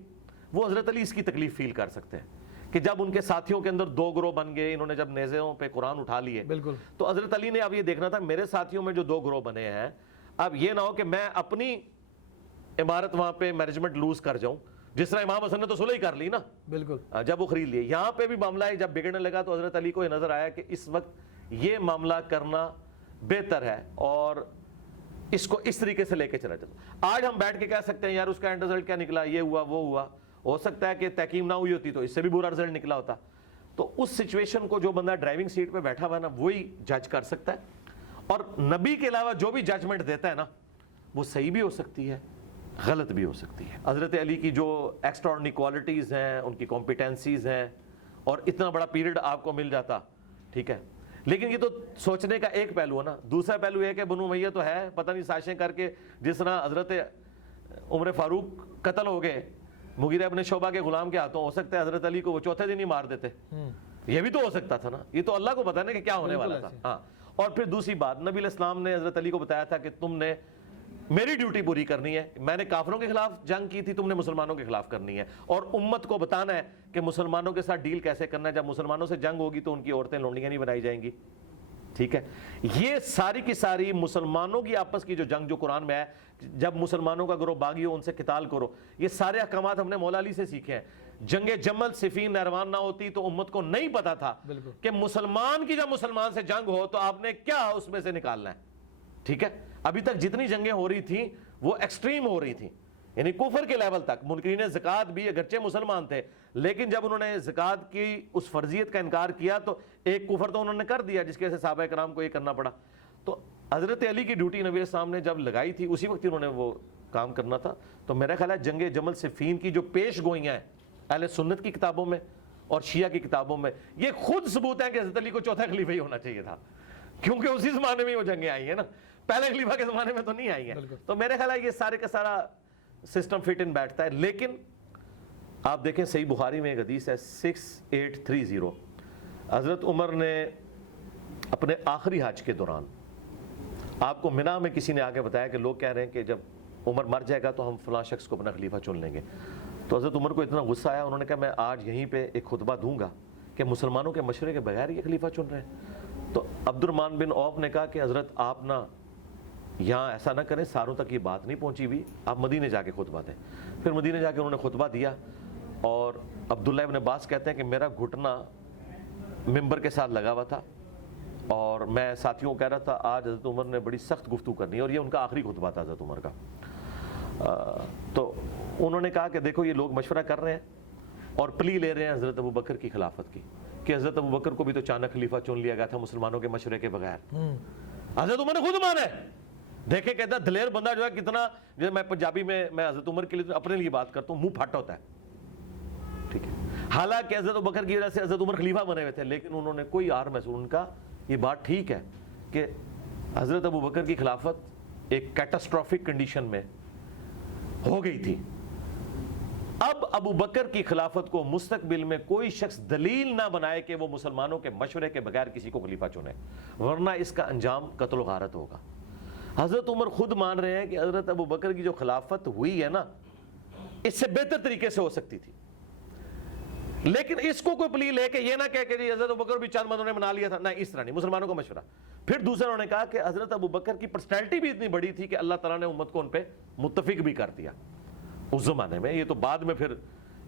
وہ حضرت علی اس کی تکلیف فیل کر سکتے ہیں کہ جب ان کے ساتھیوں کے اندر دو گروہ بن گئے, انہوں نے جب نیزوں پہ قرآن اٹھا لیے, بالکل, تو حضرت علی نے اب یہ دیکھنا تھا میرے ساتھیوں میں جو دو گروہ بنے ہیں, اب یہ نہ ہو کہ میں اپنی عمارت وہاں پہ مینجمنٹ لوز کر جاؤں, جس طرح امام حسن نے تو صلح کر لی نا, بالکل, جب وہ خرید لیے. یہاں پہ بھی معاملہ ہے, جب بگڑنے لگا تو حضرت علی کو یہ نظر آیا کہ اس وقت یہ معاملہ کرنا بہتر ہے اور اس کو اس طریقے سے لے کے چلا جاتا. آج ہم بیٹھ کے کہہ سکتے ہیں یار اس کا اینڈ رزلٹ کیا نکلا, یہ ہوا وہ ہوا. ہو سکتا ہے کہ تحکیم نہ ہوئی ہوتی تو اس سے بھی برا رزلٹ نکلا ہوتا. تو اس سچویشن کو جو بندہ ڈرائیونگ سیٹ پہ بیٹھا ہوا ہے نا, وہی جج کر سکتا ہے. اور نبی کے علاوہ جو بھی ججمنٹ دیتا ہے نا, وہ صحیح بھی ہو سکتی ہے, غلط بھی ہو سکتی ہے. حضرت علی کی جو ایکسٹراڈنری کوالٹیز ہیں, ان کی کمپیٹنسیز ہیں, اور اتنا بڑا پیریڈ آپ کو مل جاتا, ٹھیک ہے. لیکن یہ تو سوچنے کا ایک پہلو ہے نا. دوسرا پہلو یہ کہ بنو امیہ تو ہے, پتہ نہیں سازشیں کر کے, جس طرح حضرت عمر فاروق قتل ہو گئے مغیرہ ابن شعبہ کے غلام کے ہاتھوں, ہو سکتا ہے حضرت علی کو وہ چوتھے دن ہی مار دیتے. یہ بھی تو ہو سکتا تھا نا, یہ تو اللہ کو پتا نا کہ کیا ہونے والا تھا. ہاں, اور پھر دوسری بات, نبی علیہ السلام نے حضرت علی کو بتایا تھا کہ تم نے میری ڈیوٹی پوری کرنی ہے, میں نے کافروں کے خلاف جنگ کی تھی, تم نے مسلمانوں کے خلاف کرنی ہے, اور امت کو بتانا ہے کہ مسلمانوں کے ساتھ ڈیل کیسے کرنا ہے. جب مسلمانوں سے جنگ ہوگی تو ان کی عورتیں لونڈیاں نہیں بنائی جائیں گی. ٹھیک ہے, یہ ساری کی ساری مسلمانوں کی آپس کی جو جنگ جو قرآن میں ہے, جب مسلمانوں کا گروہ باغی ہو ان سے قتال کرو, یہ سارے احکامات ہم نے مولا علی سے سیکھے ہیں. جنگ جمل صفین نہروان نہ ہوتی تو امت کو نہیں پتا تھا کہ مسلمان کی جب مسلمان سے جنگ ہو تو آپ نے کیا اس میں سے نکالنا ہے. ٹھیک ہے, ابھی تک جتنی جنگیں ہو رہی تھیں وہ ایکسٹریم ہو رہی تھیں, یعنی کفر کے لیول تک. منکرین زکوٰۃ بھی اگرچہ مسلمان تھے, لیکن جب انہوں نے زکوٰۃ کی اس فرضیت کا انکار کیا تو ایک کفر تو انہوں نے کر دیا جس کی وجہ سے صحابہ کرام کو یہ کرنا پڑا. تو حضرت علی کی ڈیوٹی نبی السلام نے جب لگائی تھی اسی وقت انہوں نے وہ کام کرنا تھا. تو میرا خیال ہے جنگ جمل صفین کی جو پیش گوئیاں ہیں اہل سنت کی کتابوں میں اور شیعہ کی کتابوں میں, یہ خود ثبوت ہے کہ حضرت علی کو چوتھا خلیفہ ہی ہونا چاہیے تھا, کیونکہ اسی زمانے میں وہ جنگیں آئی ہیں نا, پہلے خلیفہ کے زمانے میں تو نہیں آئی ہیں. تو میرے خیال ہے یہ سارے کا سارا سسٹم فٹ ان بیٹھتا ہے. لیکن آپ دیکھیں صحیح بخاری میں ایک حدیث ہے 6830, حضرت عمر نے اپنے آخری حج کے دوران, آپ کو منی میں کسی نے آ کے بتایا کہ لوگ کہہ رہے ہیں کہ جب عمر مر جائے گا تو ہم فلاں شخص کو اپنا خلیفہ چن لیں گے. تو حضرت عمر کو اتنا غصہ آیا, انہوں نے کہا میں آج یہیں پہ ایک خطبہ دوں گا کہ مسلمانوں کے مشورے کے بغیر یہ خلیفہ چن رہے ہیں. تو عبد الرحمن بن عوف نے کہا کہ حضرت آپ نا یہاں ایسا نہ کریں, ساروں تک یہ بات نہیں پہنچی ہوئی, آپ مدینے جا کے خطبہ دیں. پھر مدینے جا کے انہوں نے خطبہ دیا, اور عبداللہ ابن عباس کہتے ہیں کہ میرا گھٹنا ممبر کے ساتھ لگا ہوا تھا, اور میں ساتھیوں کو کہہ رہا تھا آج حضرت عمر نے بڑی سخت گفتگو کرنی ہے, اور یہ ان کا آخری خطبہ تھا حضرت عمر کا. تو انہوں نے کہا کہ دیکھو یہ لوگ مشورہ کر رہے ہیں اور پلی لے رہے ہیں حضرت ابو بکر کی خلافت کی, کہ حضرت ابو بکر کو بھی تو اچانک خلیفہ چن لیا گیا تھا مسلمانوں کے مشورے کے بغیر. حضرت عمر نے خود مانا ہے. دیکھیں کہتا ہے دلیر بندہ جو ہے کتنا, جو میں پنجابی میں حضرت عمر کے لیے اپنے لیے بات کرتا ہوں, منہ پھٹ ہوتا ہے. ٹھیک ہے, حالانکہ حضرت ابو بکر کی وجہ سے حضرت عمر خلیفہ بنے ہوئے تھے, لیکن انہوں نے کوئی آر محسوس, ان کا یہ بات ٹھیک ہے کہ حضرت ابو بکر کی خلافت ایک کیٹاسٹرافک کنڈیشن میں ہو گئی تھی. اب ابو بکر کی خلافت کو مستقبل میں کوئی شخص دلیل نہ بنائے کہ وہ مسلمانوں کے مشورے کے بغیر کسی کو خلیفہ چنے, ورنہ اس کا انجام قتل و غارت ہوگا. حضرت عمر خود مان رہے ہیں کہ حضرت ابو بکر کی جو خلافت ہوئی ہے نا, اس سے بہتر طریقے سے ہو سکتی تھی, لیکن اس کو کوئی پلی لے کے یہ نہ کہہ کہ جی حضرت ابو بکر بھی چند بندوں نے بنا لیا تھا, نہ اس طرح نہیں, مسلمانوں کا مشورہ. پھر دوسرا انہوں نے کہا کہ حضرت ابو بکر کی پرسنالٹی بھی اتنی بڑی تھی کہ اللہ تعالیٰ نے امت کو ان پہ متفق بھی کر دیا اس زمانے میں. یہ تو بعد میں پھر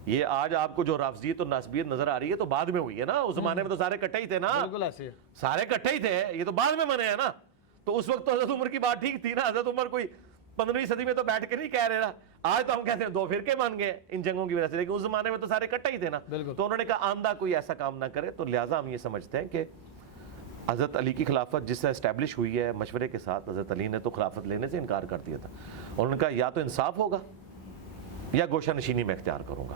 یہ آج آپ کو جو رافضیت اور ناسبیت نظر آ رہی ہے تو بعد میں ہوئی ہے نا, اس زمانے میں تو سارے کٹھے ہی تھے نا, بالکل ایسے سارے کٹھے ہی تھے, یہ تو بعد میں بنے ہیں نا. تو اس وقت تو حضرت عمر کی بات ٹھیک تھی نا, حضرت عمر کوئی 15ویں صدی میں تو بیٹھ کے نہیں کہہ رہے نا. آج تو ہم کہتے ہیں 2 فرقے بن گئے ان جنگوں کی وجہ سے, لیکن اس زمانے میں تو سارے کٹھے ہی تھے نا. تو انہوں نے کہا آندہ کوئی ایسا کام نہ کرے. تو لہٰذا ہم یہ سمجھتے ہیں کہ حضرت علی کی خلافت جس سے اسٹیبلش ہوئی ہے مشورے کے ساتھ, حضرت علی نے تو خلافت لینے سے انکار کر دیا تھا. انہوں نے کہا یا تو انصاف ہوگا یا گوشہ نشینی میں اختیار کروں گا.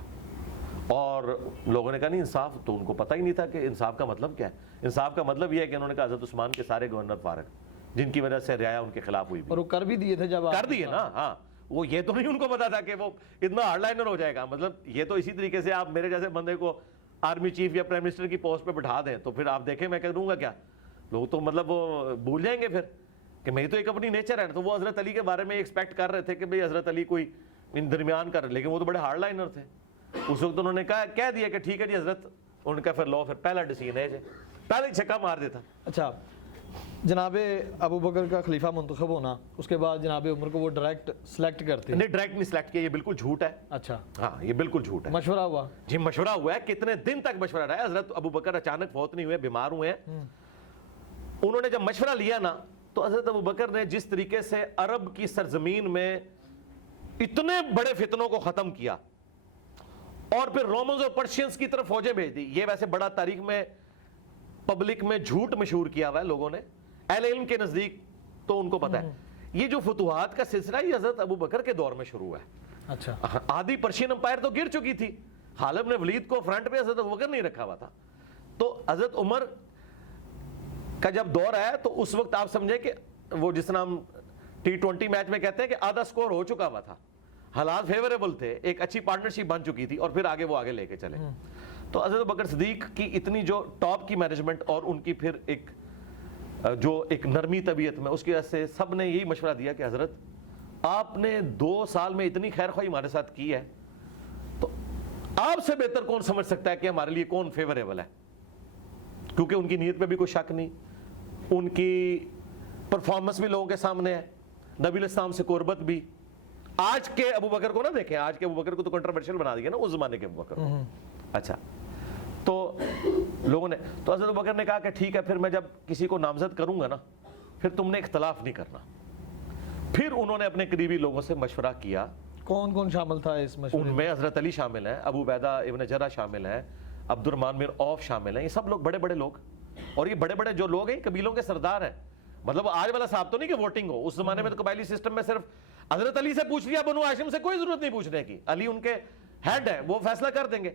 اور لوگوں نے کہا نہیں انصاف, تو ان کو پتہ ہی نہیں تھا کہ انصاف کا مطلب کیا ہے. انصاف کا مطلب یہ ہے کہ انہوں نے کہا حضرت عثمان کے سارے گورنر فارغ, جن کی وجہ سے رعایا ان کے خلاف ہوئی, اور وہ کر بھی دیے تھے, جب کر دیے نا. ہاں, وہ یہ تو نہیں ان کو پتا تھا کہ وہ اتنا ہارڈ لائنر ہو جائے گا. مطلب یہ تو اسی طریقے سے آپ میرے جیسے بندے کو آرمی چیف یا پرائم منسٹر کی پوسٹ پہ بٹھا دیں تو پھر آپ دیکھیں میں کروں گا کیا. لوگ تو مطلب وہ بھول جائیں گے پھر کہ میری تو ایک اپنی نیچر ہے. تو وہ حضرت علی کے بارے میں ایکسپیکٹ کر رہے تھے کہ بھئی حضرت علی کوئی ان درمیان کر, لیکن وہ تو بڑے ہارڈ لائنر تھے. اس وقت انہوں نے کہہ دیا کہ ٹھیک ہے جی حضرت, ان کا پھر لو پھر پہلا ڈیسیجن ہے, پہلے ہی چھکا مار دیتا. اچھا, جناب ابو بکر کا خلیفہ منتخب ہونا, اس کے بعد جناب عمر کو وہ ڈائریکٹ سلیکٹ کرتے ہیں؟ نہیں, ڈائریکٹ نہیں سلیکٹ کیا, یہ بالکل جھوٹ ہے. اچھا, ہاں یہ بالکل جھوٹ ہے. مشورہ ہوا جی, مشورہ ہوا ہے. کتنے دن تک مشورہ رہا ہے. حضرت ابو بکر اچانک فوت نہیں ہوئے, بیمار ہوئے ہیں. انہوں نے جب مشورہ لیا نا تو حضرت ابو بکر نے جس طریقے سے عرب کی سرزمین میں اتنے بڑے فتنوں کو ختم کیا اور پھر رومنز اور پرشینز کی طرف فوجیں بھیج دی. یہ ویسے بڑا تاریخ میں پبلک میں جھوٹ مشہور کیا ہوا ہے لوگوں نے, اہل علم کے نزدیک تو ان کو پتا ہے. یہ جو فتوحات کا سلسلہ یہ حضرت ابو بکر کے دور میں شروع ہوا ہے. اچھا, آدھی پرشین امپائر تو گر چکی تھی, خالد نے ولید کو فرنٹ پہ حضرت ابو بکر نہیں رکھا ہوا تھا. تو حضرت عمر کا جب دور آیا تو اس وقت آپ سمجھے کہ وہ جس طرح ہم T20 میچ میں کہتے ہیں کہ آدھا سکور ہو چکا ہوا تھا, حالات فیوریبل تھے, ایک اچھی پارٹنرشپ بن چکی تھی, اور پھر آگے وہ آگے لے کے چلے. تو حضرت ابو بکر صدیق کی اتنی جو ٹاپ کی مینجمنٹ اور ان کی پھر ایک نرمی طبیعت میں، اس کی وجہ سے سب نے یہی مشورہ دیا کہ حضرت آپ نے 2 سال میں اتنی خیر خواہی ہمارے ساتھ کی ہے، تو آپ سے بہتر کون سمجھ سکتا ہے کہ ہمارے لیے کون فیوریبل ہے، کیونکہ ان کی نیت پہ بھی کوئی شک نہیں، ان کی پرفارمنس بھی لوگوں کے سامنے ہے، نبی علیہ السلام سے قربت بھی. آج کے ابو بکر کو نہ دیکھیں، آج کے ابو بکر کو تو کنٹروورشل بنا دیا نا اس زمانے کے ابو بکر کو. اچھا تو لوگوں نے، تو حضرت ابو بکر نے کہا کہ ٹھیک ہے، پھر میں جب کسی کو نامزد کروں گا نا، پھر تم نے اختلاف نہیں کرنا. پھر انہوں نے اپنے قریبی لوگوں سے مشورہ کیا. کون کون شامل تھا اس مشورے ان میں حضرت علی شامل ہیں، ابو عبیدہ ابن جرح شامل ہیں، عبد الرحمن بن عوف شامل ہیں. یہ سب لوگ بڑے بڑے لوگ، اور یہ بڑے بڑے جو لوگ ہیں قبیلوں کے سردار ہیں. مطلب آج والا صاحب تو نہیں کہ ووٹنگ ہو، اس زمانے میں تو قبائلی سسٹم میں صرف حضرت علی سے پوچھ لیا، بنو ہاشم سے کوئی ضرورت نہیں پوچھنے کی، علی ان کے ہیڈ ہے، وہ فیصلہ کر دیں گے.